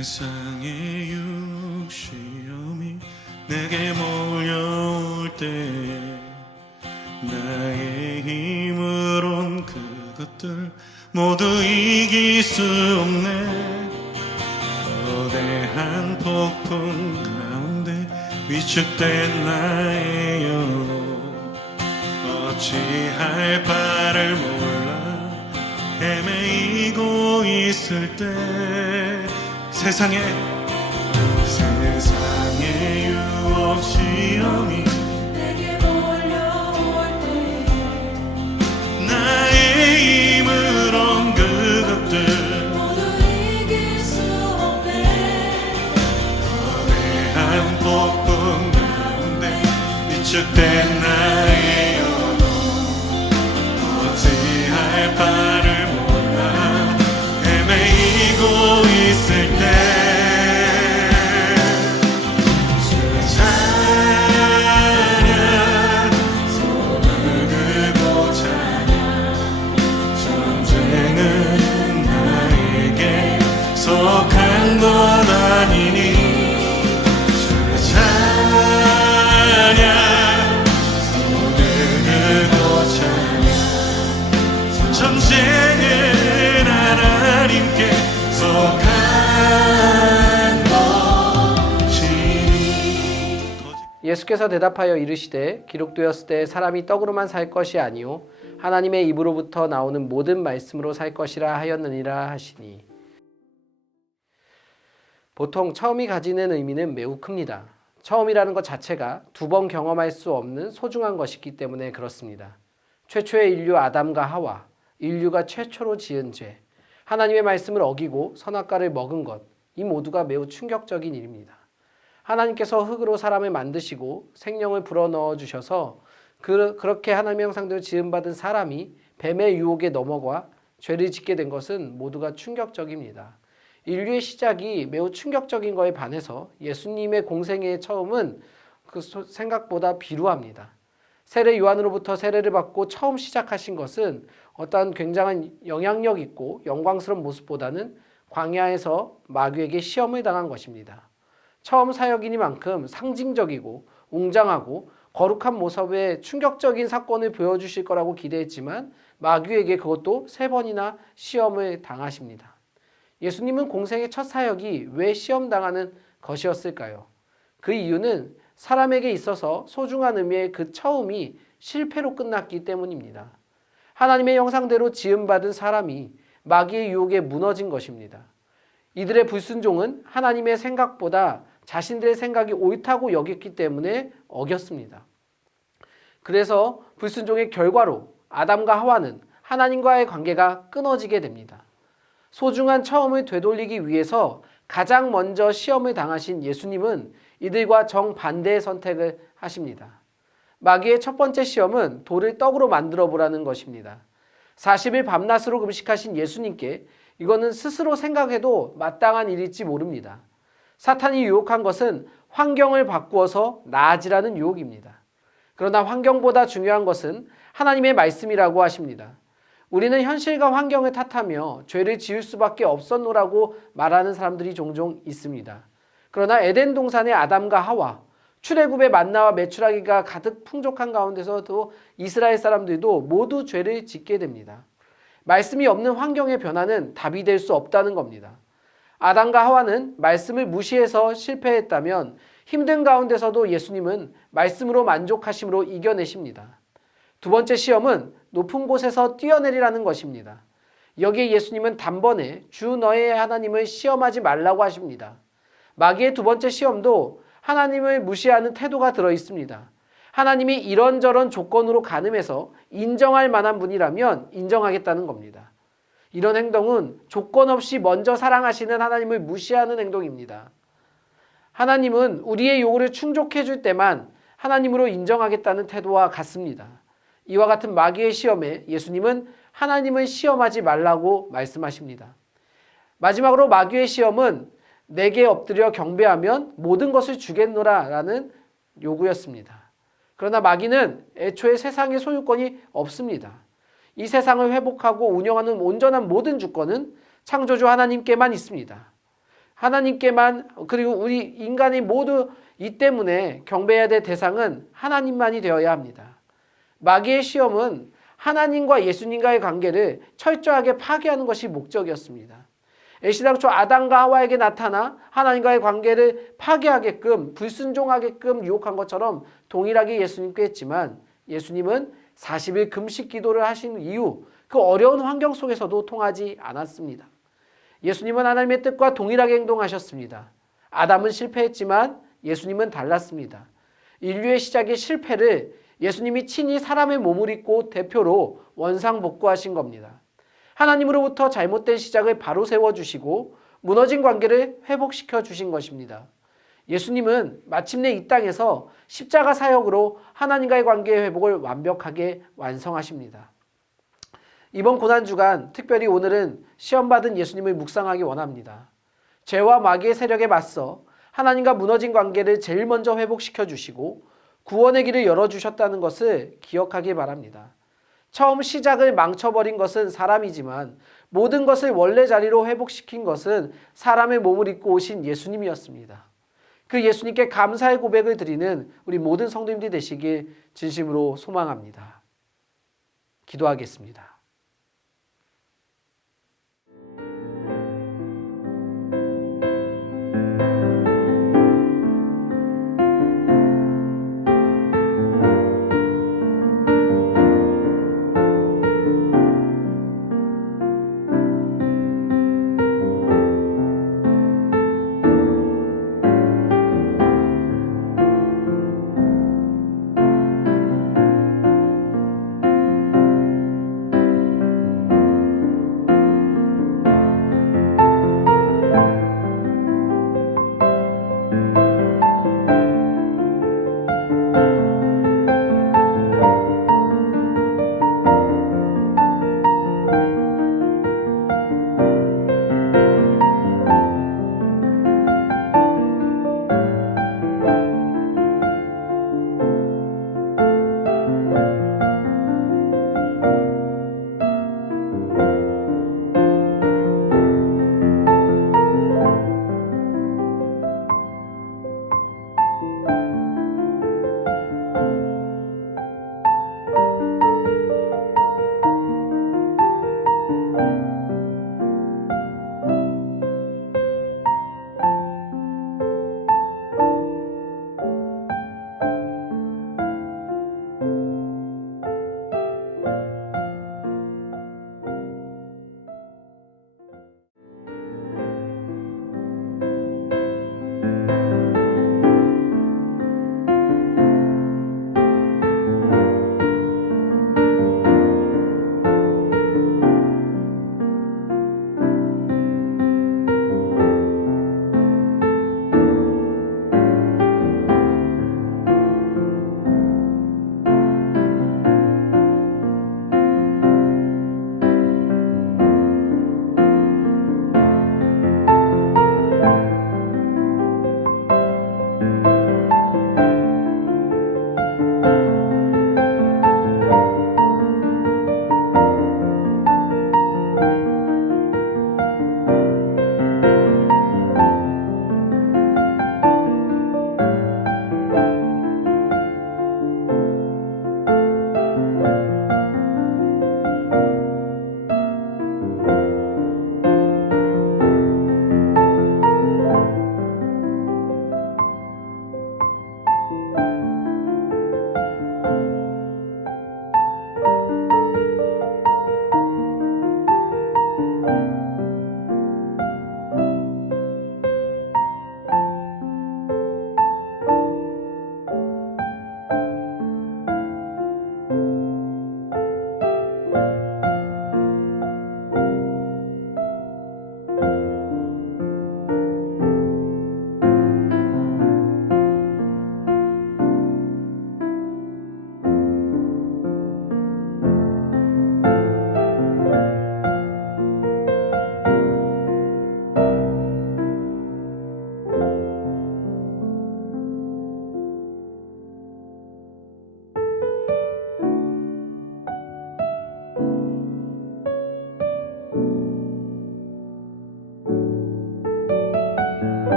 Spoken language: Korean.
세상의 육시험이 내게 몰려올 때 나의 힘으론 그것들 모두 이길 수 없네. 거대한 폭풍 가운데 위축된 나의 영혼 어찌할 바를 몰라 헤매이고 있을 때 세상의 유혹 시험이 내게 몰려올 때 나의 힘으론 그것들 모두 이길 수 없네. 거대한 폭풍 가운데 위축된 나의 영혼 어찌할 바를 몰라 헤매이고 있을 때 찬양 손을 들고 찬양 전쟁은 나에게 속한 것 아니니 찬양 손을 들고 찬양 전쟁은 하나님께 속한 예수께서 대답하여 이르시되 기록되었을 때 사람이 떡으로만 살 것이 아니요 하나님의 입으로부터 나오는 모든 말씀으로 살 것이라 하였느니라 하시니. 보통 처음이 가지는 의미는 매우 큽니다. 처음이라는 것 자체가 두 번 경험할 수 없는 소중한 것이기 때문에 그렇습니다. 최초의 인류 아담과 하와, 인류가 최초로 지은 죄, 하나님의 말씀을 어기고 선악과를 먹은 것, 이 모두가 매우 충격적인 일입니다. 하나님께서 흙으로 사람을 만드시고 생명을 불어넣어 주셔서 그렇게 하나님의 형상대로 지음받은 사람이 뱀의 유혹에 넘어가 죄를 짓게 된 것은 모두가 충격적입니다. 인류의 시작이 매우 충격적인 거에 반해서 예수님의 공생애의 처음은 그 생각보다 비루합니다. 세례 요한으로부터 세례를 받고 처음 시작하신 것은 어떠한 굉장한 영향력 있고 영광스러운 모습보다는 광야에서 마귀에게 시험을 당한 것입니다. 처음 사역이니만큼 상징적이고 웅장하고 거룩한 모습의 충격적인 사건을 보여주실 거라고 기대했지만 마귀에게 그것도 3번이나 시험을 당하십니다. 예수님은 공생의 첫 사역이 왜 시험당하는 것이었을까요? 그 이유는 사람에게 있어서 소중한 의미의 그 처음이 실패로 끝났기 때문입니다. 하나님의 형상대로 지음받은 사람이 마귀의 유혹에 무너진 것입니다. 이들의 불순종은 하나님의 생각보다 자신들의 생각이 옳다고 여겼기 때문에 어겼습니다. 그래서 불순종의 결과로 아담과 하와는 하나님과의 관계가 끊어지게 됩니다. 소중한 처음을 되돌리기 위해서 가장 먼저 시험을 당하신 예수님은 이들과 정반대의 선택을 하십니다. 마귀의 첫 번째 시험은 돌을 떡으로 만들어 보라는 것입니다. 40일 밤낮으로 금식하신 예수님께 이거는 스스로 생각해도 마땅한 일일지 모릅니다. 사탄이 유혹한 것은 환경을 바꾸어서 나아지라는 유혹입니다. 그러나 환경보다 중요한 것은 하나님의 말씀이라고 하십니다. 우리는 현실과 환경을 탓하며 죄를 지을 수밖에 없었노라고 말하는 사람들이 종종 있습니다. 그러나 에덴 동산의 아담과 하와, 출애굽의 만나와 메추라기가 가득 풍족한 가운데서도 이스라엘 사람들도 모두 죄를 짓게 됩니다. 말씀이 없는 환경의 변화는 답이 될 수 없다는 겁니다. 아담과 하와는 말씀을 무시해서 실패했다면 힘든 가운데서도 예수님은 말씀으로 만족하심으로 이겨내십니다. 두 번째 시험은 높은 곳에서 뛰어내리라는 것입니다. 여기에 예수님은 단번에 주 너의 하나님을 시험하지 말라고 하십니다. 마귀의 두 번째 시험도 하나님을 무시하는 태도가 들어 있습니다. 하나님이 이런저런 조건으로 가늠해서 인정할 만한 분이라면 인정하겠다는 겁니다. 이런 행동은 조건 없이 먼저 사랑하시는 하나님을 무시하는 행동입니다. 하나님은 우리의 요구를 충족해 줄 때만 하나님으로 인정하겠다는 태도와 같습니다. 이와 같은 마귀의 시험에 예수님은 하나님을 시험하지 말라고 말씀하십니다. 마지막으로 마귀의 시험은 내게 엎드려 경배하면 모든 것을 주겠노라 라는 요구였습니다. 그러나 마귀는 애초에 세상의 소유권이 없습니다. 이 세상을 회복하고 운영하는 온전한 모든 주권은 창조주 하나님께만 있습니다. 하나님께만, 그리고 우리 인간이 모두 이 때문에 경배해야 될 대상은 하나님만이 되어야 합니다. 마귀의 시험은 하나님과 예수님과의 관계를 철저하게 파괴하는 것이 목적이었습니다. 애시당초 아담과 하와에게 나타나 하나님과의 관계를 파괴하게끔 불순종하게끔 유혹한 것처럼 동일하게 예수님께 했지만 예수님은 40일 금식 기도를 하신 이후 그 어려운 환경 속에서도 통하지 않았습니다. 예수님은 하나님의 뜻과 동일하게 행동하셨습니다. 아담은 실패했지만 예수님은 달랐습니다. 인류의 시작의 실패를 예수님이 친히 사람의 몸을 입고 대표로 원상복구하신 겁니다. 하나님으로부터 잘못된 시작을 바로 세워주시고 무너진 관계를 회복시켜 주신 것입니다. 예수님은 마침내 이 땅에서 십자가 사역으로 하나님과의 관계의 회복을 완벽하게 완성하십니다. 이번 고난주간 특별히 오늘은 시험받은 예수님을 묵상하기 원합니다. 죄와 마귀의 세력에 맞서 하나님과 무너진 관계를 제일 먼저 회복시켜 주시고 구원의 길을 열어주셨다는 것을 기억하기 바랍니다. 처음 시작을 망쳐버린 것은 사람이지만 모든 것을 원래 자리로 회복시킨 것은 사람의 몸을 입고 오신 예수님이었습니다. 그 예수님께 감사의 고백을 드리는 우리 모든 성도님들이 되시길 진심으로 소망합니다. 기도하겠습니다.